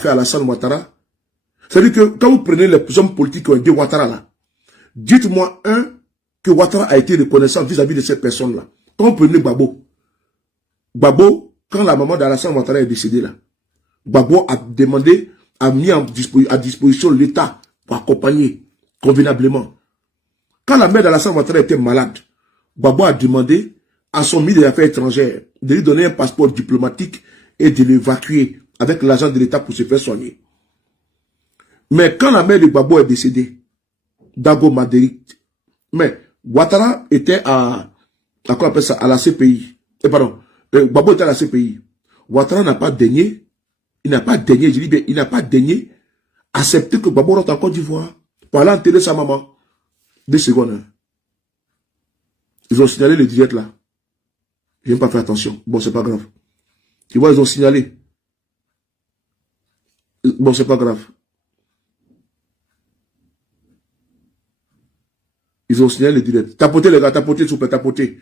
fait Alassane Ouattara. C'est-à-dire que quand vous prenez les hommes politiques qui ont aidé Ouattara là, dites-moi que Ouattara a été reconnaissant vis-à-vis de cette personne-là. Quand vous prenez Gbagbo, quand la maman d'Alassane Ouattara est décédée là, Gbagbo a demandé, a mis à disposition l'État pour accompagner convenablement. Quand la mère d'Alassane Ouattara était malade, Gbagbo a demandé à son ministre des Affaires étrangères de lui donner un passeport diplomatique et de l'évacuer avec l'agent de l'État pour se faire soigner. Mais quand la mère de Gbagbo est décédée, Dago Maderi, mais Ouattara était à quoi on appelle ça, à la CPI. Gbagbo était à la CPI. Ouattara n'a pas daigné, il n'a pas daigné, je dis bien, il n'a pas daigné accepter que Gbagbo rentre en Côte d'Ivoire pour aller enterrer sa maman. 2 secondes. Hein. Ils ont signalé le direct là. Je n'ai pas fait attention. Bon, c'est pas grave. Tu vois, ils ont signalé. Bon, c'est pas grave. Ils ont signalé le direct. Tapotez les gars, tapotez, s'il vous plaît, tapotez.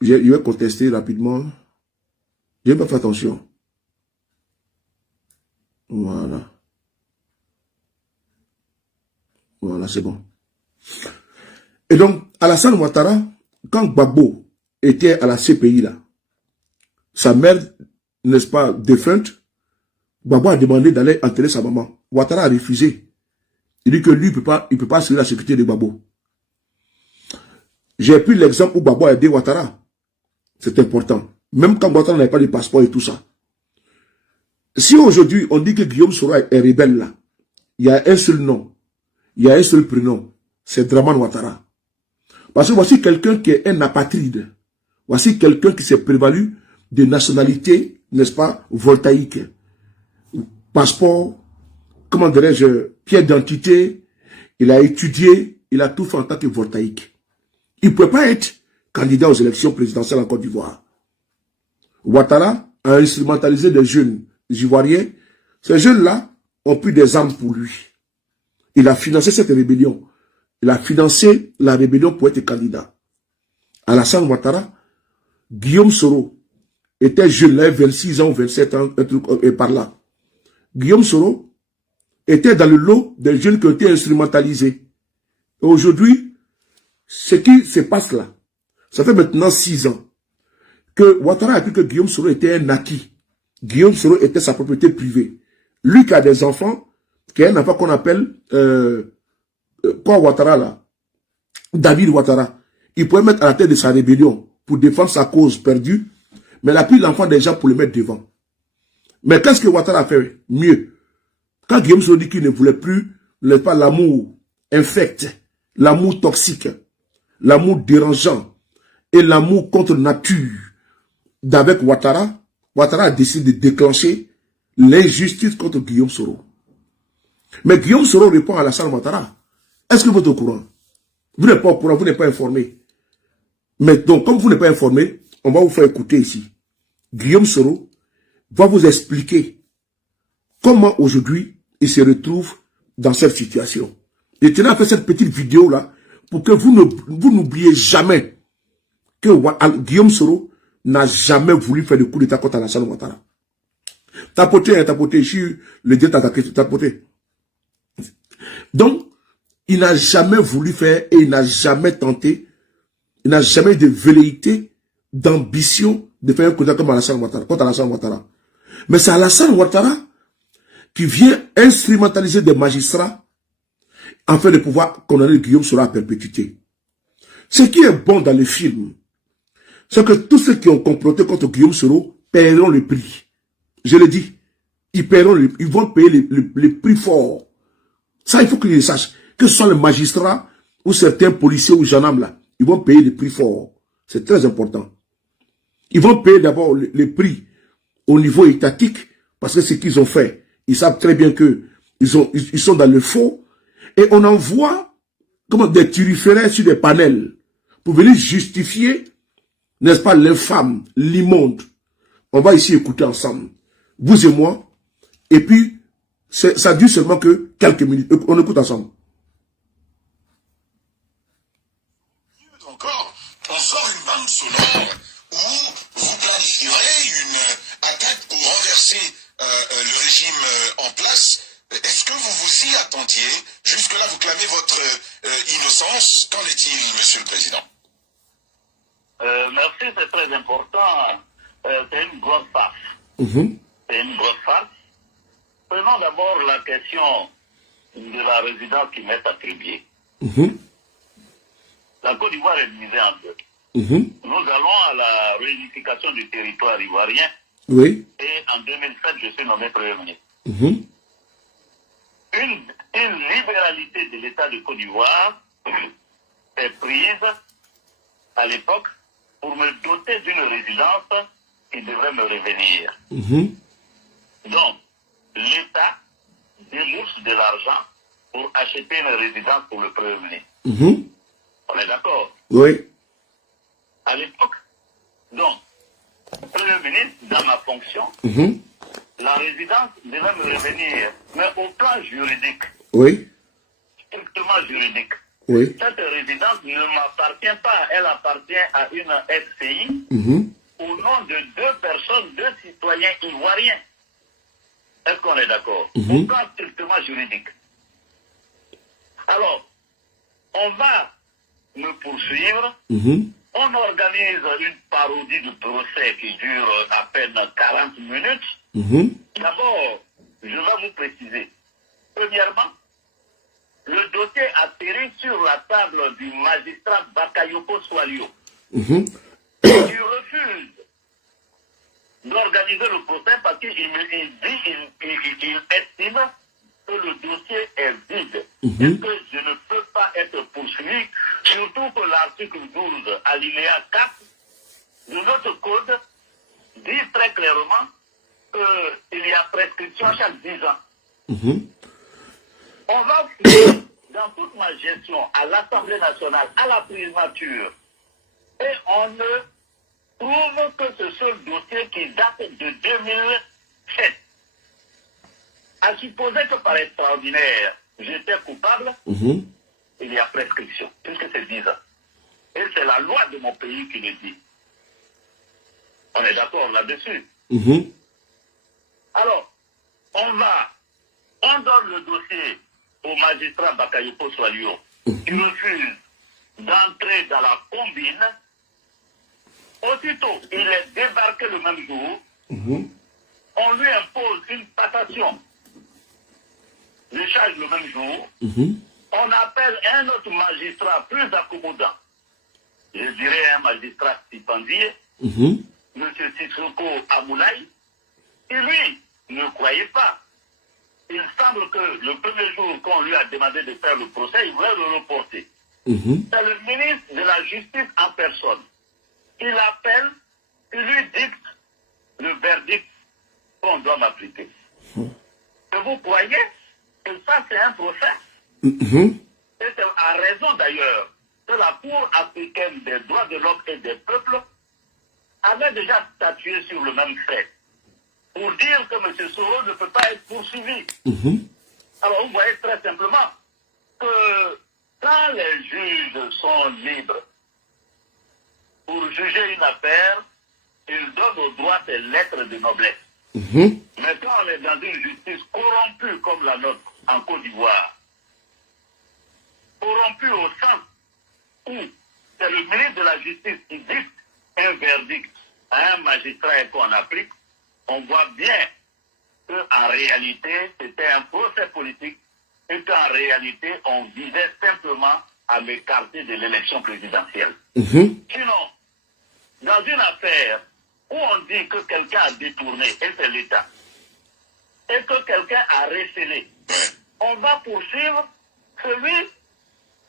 Je vais contester rapidement. Je n'ai pas fait attention. Voilà. Voilà, c'est bon. Et donc, Alassane Ouattara, quand Gbagbo était à la CPI là, sa mère, n'est-ce pas, défunte, Gbagbo a demandé d'aller enterrer sa maman. Ouattara a refusé. Il dit que lui, il ne peut pas assurer la sécurité de Gbagbo. J'ai pris l'exemple où Gbagbo a aidé Ouattara. C'est important. Même quand Ouattara n'avait pas de passeport et tout ça. Si aujourd'hui, on dit que Guillaume Soro est rebelle là, il y a un seul nom, il y a un seul prénom, c'est Draman Ouattara. Parce que voici quelqu'un qui est un apatride. Voici quelqu'un qui s'est prévalu de nationalité, n'est-ce pas, voltaïque. Passeport, comment dirais-je, pièce d'identité, il a étudié, il a tout fait en tant que voltaïque. Il ne peut pas être candidat aux élections présidentielles en Côte d'Ivoire. Ouattara a instrumentalisé des jeunes ivoiriens. Ces jeunes-là ont pris des armes pour lui. Il a financé cette rébellion. Il a financé la rébellion pour être candidat. Alassane Ouattara, Guillaume Soro était jeune, là, 26 ans ou 27 ans, un truc par là. Guillaume Soro était dans le lot des jeunes qui ont été instrumentalisés. Et aujourd'hui, ce qui se passe là, ça fait maintenant 6 ans que Ouattara a cru que Guillaume Soro était un acquis. Guillaume Soro était sa propriété privée. Lui qui a des enfants, qui a un enfant qu'on appelle quoi Ouattara là, David Ouattara, il pouvait mettre à la tête de sa rébellion pour défendre sa cause perdue, mais il a pris l'enfant des gens pour le mettre devant. Mais qu'est-ce que Ouattara a fait? Mieux. Quand Guillaume Soro dit qu'il ne voulait plus, pas l'amour infect, l'amour toxique, l'amour dérangeant et l'amour contre nature d'avec Ouattara, Ouattara a décidé de déclencher l'injustice contre Guillaume Soro. Mais Guillaume Soro répond à Alassane Ouattara. Est-ce que vous êtes au courant? Vous n'êtes pas au courant, vous n'êtes pas informé. Mais donc, comme vous n'êtes pas informé, on va vous faire écouter ici. Guillaume Soro va vous expliquer comment aujourd'hui il se retrouve dans cette situation. Je tenais à faire cette petite vidéo là pour que vous n'oubliez jamais que Guillaume Soro n'a jamais voulu faire de coup d'état contre Alassane Ouattara. Tapotez, tapotez, je suis le dieu tapotez. Donc, il n'a jamais voulu faire et il n'a jamais tenté, il n'a jamais eu de velléité, d'ambition de faire un coup d'état comme Alassane Ouattara, contre Alassane Ouattara. Mais c'est Alassane Ouattara qui vient instrumentaliser des magistrats afin de pouvoir condamner Guillaume Soro à perpétuité. Ce qui est bon dans les films, c'est que tous ceux qui ont comploté contre Guillaume Soro paieront le prix. Je le dis, ils vont payer les prix forts. Ça, il faut qu'ils le sachent. Que ce soit les magistrats ou certains policiers ou gendarmes là, ils vont payer les prix forts. C'est très important. Ils vont payer d'abord les prix au niveau étatique parce que ce qu'ils ont fait, ils savent très bien que ils sont dans le faux et on envoie des turiféraires sur des panels pour venir justifier, n'est-ce pas, l'infâme, l'immonde. On va ici écouter ensemble, vous et moi, et puis ça dure seulement que quelques minutes. On écoute ensemble. Encore, on sort une bande sonore où vous planifierez une attaque pour renverser le régime presse. Est-ce que vous vous y attendiez? Jusque-là, vous clamez votre innocence. Qu'en est-il, Monsieur le Président? Merci, c'est très important. C'est une grosse farce. C'est une grosse farce. Prenons d'abord la question de la résidence qui m'est attribuée. La Côte d'Ivoire est divisée en deux. Nous allons à la réunification du territoire ivoirien. Oui. Et en 2007, je suis nommé Premier ministre. Une libéralité de l'État de Côte d'Ivoire est prise à l'époque pour me doter d'une résidence qui devrait me revenir. Donc, l'État débourse de l'argent pour acheter une résidence pour le Premier ministre. On est d'accord? Oui. À l'époque, donc, Premier ministre, dans ma fonction, la résidence devait me revenir, mais au plan juridique, Oui. strictement juridique. Oui. Cette résidence ne m'appartient pas, elle appartient à une SCI au nom de deux personnes, deux citoyens ivoiriens. Est-ce qu'on est d'accord? Au plan strictement juridique. Alors, on va me poursuivre. On organise une parodie de procès qui dure à peine 40 minutes. D'abord, je vais vous préciser. Premièrement, le dossier atterrit sur la table du magistrat Bakayoko Swalio. Il refuse d'organiser le procès parce qu'il estime que le dossier est vide et que je ne peux pas être poursuivi, surtout que l'article 12, alinéa 4 de notre code dit très clairement qu'il y a prescription chaque 10 ans. On va fouiller dans toute ma gestion à l'Assemblée nationale, à la primature, et on ne trouve que ce seul dossier qui date de 2007. À supposer que par extraordinaire, j'étais coupable, il y a prescription, puisque c'est 10 ans. Et c'est la loi de mon pays qui le dit. On est d'accord là-dessus. Alors, on donne le dossier au magistrat Bakayoko Swalio, qui refuse d'entrer dans la combine. Aussitôt, il est débarqué le même jour. On lui impose une passation de charge le même jour. On appelle un autre magistrat plus accommodant. Je dirais un magistrat stipendié, M. Sissoko Amoulaye, qui lui ne croyait pas. Il semble que le premier jour qu'on lui a demandé de faire le procès, il voulait le reporter. C'est le ministre de la Justice en personne. Il appelle, il lui dicte le verdict qu'on doit m'appliquer. Et vous croyez que ça c'est un procès? Et c'est à raison d'ailleurs que la Cour africaine des droits de l'homme et des peuples avait déjà statué sur le même fait, pour dire que M. Soro ne peut pas être poursuivi. Alors vous voyez très simplement que quand les juges sont libres pour juger une affaire, ils donnent au droit des lettres de noblesse. Mais quand on est dans une justice corrompue comme la nôtre en Côte d'Ivoire, corrompue au sens où c'est le ministre de la Justice qui dicte un verdict à un magistrat et qu'on applique, on voit bien qu'en réalité, c'était un procès politique et qu'en réalité, on visait simplement à m'écarter de l'élection présidentielle. Sinon, dans une affaire où on dit que quelqu'un a détourné, et c'est l'État, et que quelqu'un a récélé, on va poursuivre celui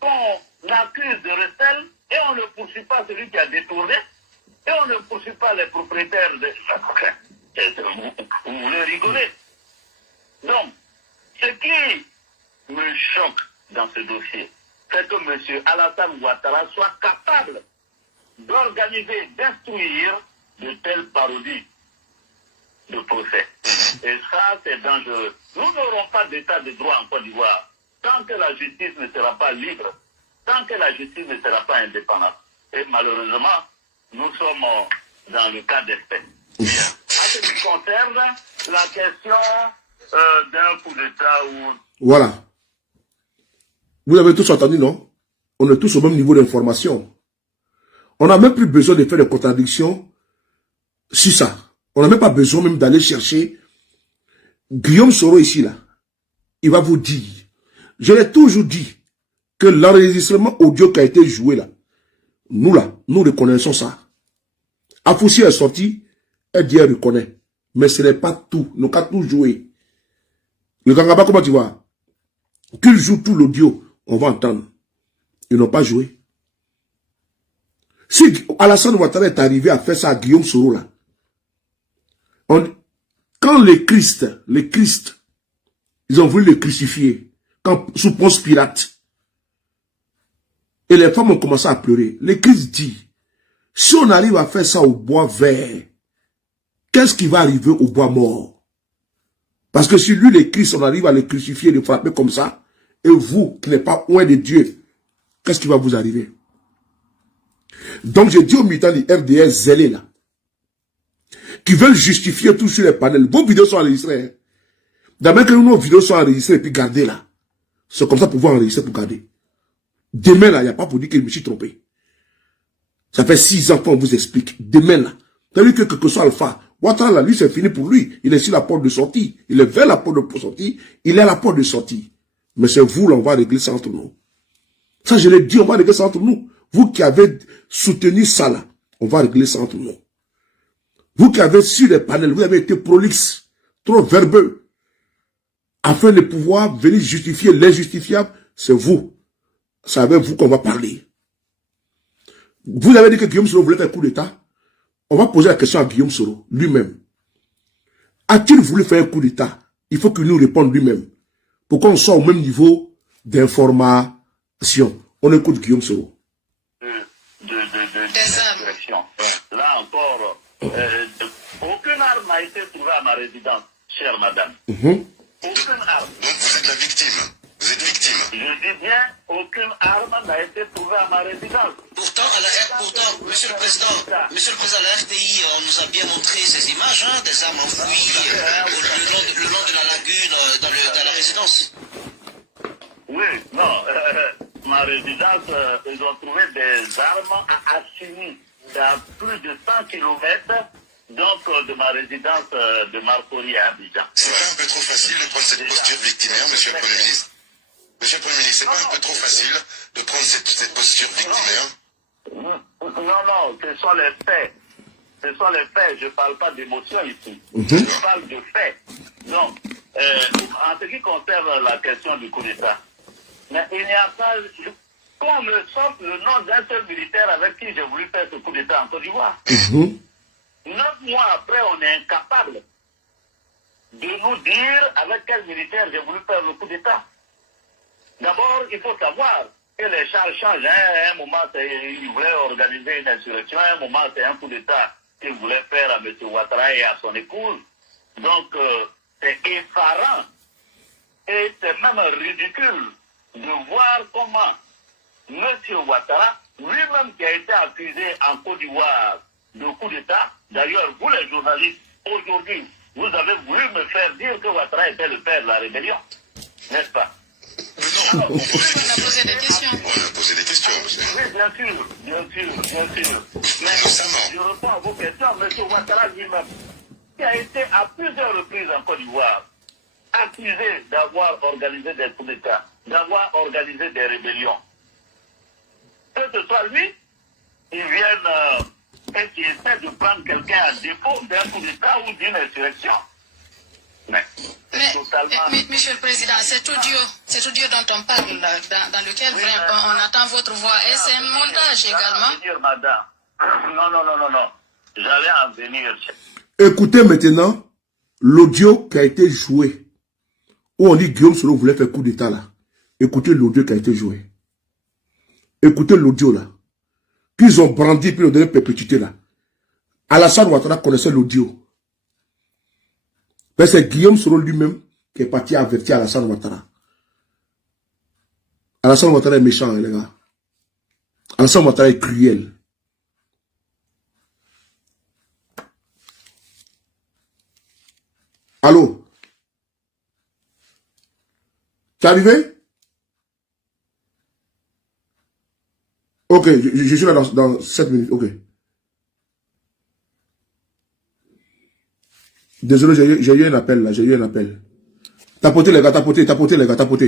qu'on accuse de recel et on ne poursuit pas celui qui a détourné et on ne poursuit pas les propriétaires de... Vous voulez rigoler? Donc, ce qui me choque dans ce dossier, c'est que M. Alassane Ouattara soit capable d'organiser, d'instruire de telles parodies de procès. Et ça, c'est dangereux. Nous n'aurons pas d'état de droit en Côte d'Ivoire tant que la justice ne sera pas libre, tant que la justice ne sera pas indépendante. Et malheureusement, nous sommes dans le cas d'espèce. En ce qui concerne la question d'un coup d'État ou... Voilà. Vous avez tous entendu, non? On est tous au même niveau d'information. On n'a même plus besoin de faire des contradictions sur ça. On n'a même pas besoin même d'aller chercher Guillaume Soro ici, là. Il va vous dire. Je l'ai toujours dit que l'enregistrement audio qui a été joué là, nous reconnaissons ça. Afoussi est sorti, elle dit elle reconnaît. Mais ce n'est pas tout. Nous avons tout joué. Le Kangaba, comment tu vois? Qu'il joue tout l'audio, on va entendre. Ils n'ont pas joué. Si Alassane Ouattara est arrivé à faire ça à Guillaume Soro là, quand les Christ, ils ont voulu le crucifier, sous Ponce Pilate, et les femmes ont commencé à pleurer, le Christ dit, si on arrive à faire ça au bois vert, qu'est-ce qui va arriver au bois mort? Parce que si lui, le Christ, on arrive à le crucifier, le frapper comme ça, et vous, qui n'êtes pas loin de Dieu, qu'est-ce qui va vous arriver? Donc, je dis aux militants du FDS zélés là, qui veulent justifier tout sur les panels. Vos vidéos sont enregistrées. Hein? D'abord que nos vidéos sont enregistrées et puis gardées là. C'est comme ça pour pouvoir enregistrer pour garder. Demain là, il n'y a pas pour dire que je me suis trompé. Ça fait 6 ans qu'on vous explique. Demain là, t'as vu que quel que soit Alpha, Ouattara là, lui c'est fini pour lui. Il est sur la porte de sortie. Il est vers la porte de sortie. Il est à la porte de sortie. Mais c'est vous là, on va régler ça entre nous. Ça je l'ai dit, on va régler ça entre nous. Vous qui avez soutenu ça là, on va régler ça entre nous. Vous qui avez su les panels, vous avez été prolixe, trop verbeux, afin de pouvoir venir justifier l'injustifiable, c'est vous. C'est avec vous qu'on va parler. Vous avez dit que Guillaume Soro voulait faire coup d'État. On va poser la question à Guillaume Soro, lui-même. A-t-il voulu faire un coup d'État? Il faut qu'il nous réponde lui-même. Pour qu'on soit au même niveau d'information. On écoute Guillaume Soro. Là encore, aucune arme n'a été trouvée à ma résidence, chère madame. Aucune arme. Donc vous êtes la victime. Vous êtes victime. Je dis bien, aucune arme n'a été trouvée à ma résidence. Pourtant, Monsieur le Président, à la RTI, on nous a bien montré ces images des armes enfouies le long de la lagune dans la résidence. Oui, non, ma résidence, ils ont trouvé des armes à Assini. C'est à plus de 100 km donc, de ma résidence de Marcory à Abidjan. C'est pas un peu trop facile de prendre cette posture victimaire, monsieur le Premier ministre? Monsieur le Premier ministre, c'est pas un peu trop facile de prendre cette posture victimaire? Non, ce sont les faits. Ce sont les faits. Je ne parle pas d'émotion ici. Je parle de faits. Donc, en ce qui concerne la question du coup d'État, mais il n'y a pas... Qu'on me sorte le nom d'un seul militaire avec qui j'ai voulu faire ce coup d'État en Côte d'Ivoire. 9 mois après, on est incapable de nous dire avec quel militaire j'ai voulu faire le coup d'État. D'abord, il faut savoir que les charges changent. À un moment, il voulait organiser une insurrection. À un moment, c'est un coup d'État qu'il voulait faire à M. Ouattara et à son épouse. Donc, c'est effarant. Et c'est même ridicule de voir comment M. Ouattara, lui-même qui a été accusé en Côte d'Ivoire de coup d'État, d'ailleurs, vous les journalistes, aujourd'hui, vous avez voulu me faire dire que Ouattara était le père de la rébellion, n'est-ce pas? Non, on a posé des questions. On a posé des questions, monsieur. Oui, bien sûr. Mais je réponds à vos questions, M. Ouattara lui-même, qui a été à plusieurs reprises en Côte d'Ivoire, accusé d'avoir organisé des coups d'État, d'avoir organisé des rébellions. Que ce soit lui, il vienne et qui essaie de prendre quelqu'un à défaut d'un coup d'État ou d'une insurrection. Mais Monsieur le Président, cet audio dont on parle, dans lequel on entend votre voix, est-ce un montage également? Venir, madame. Non. J'allais en venir. Écoutez maintenant l'audio qui a été joué. Où on dit Guillaume Soro voulait faire coup d'État là. Écoutez l'audio qui a été joué. Écoutez l'audio là. Qu'ils ont brandi puis ils ont donné perpétuité là. Alassane Ouattara connaissait l'audio. Mais c'est Guillaume Soro lui-même qui est parti avertir Alassane Ouattara. Alassane Ouattara est méchant, hein, les gars. Alassane Ouattara est cruel. Allô? Tu es arrivé? Ok, je suis là dans 7 minutes, ok. Désolé, j'ai eu un appel là, j'ai eu un appel. Tapotez les gars, tapotez les gars, tapotez.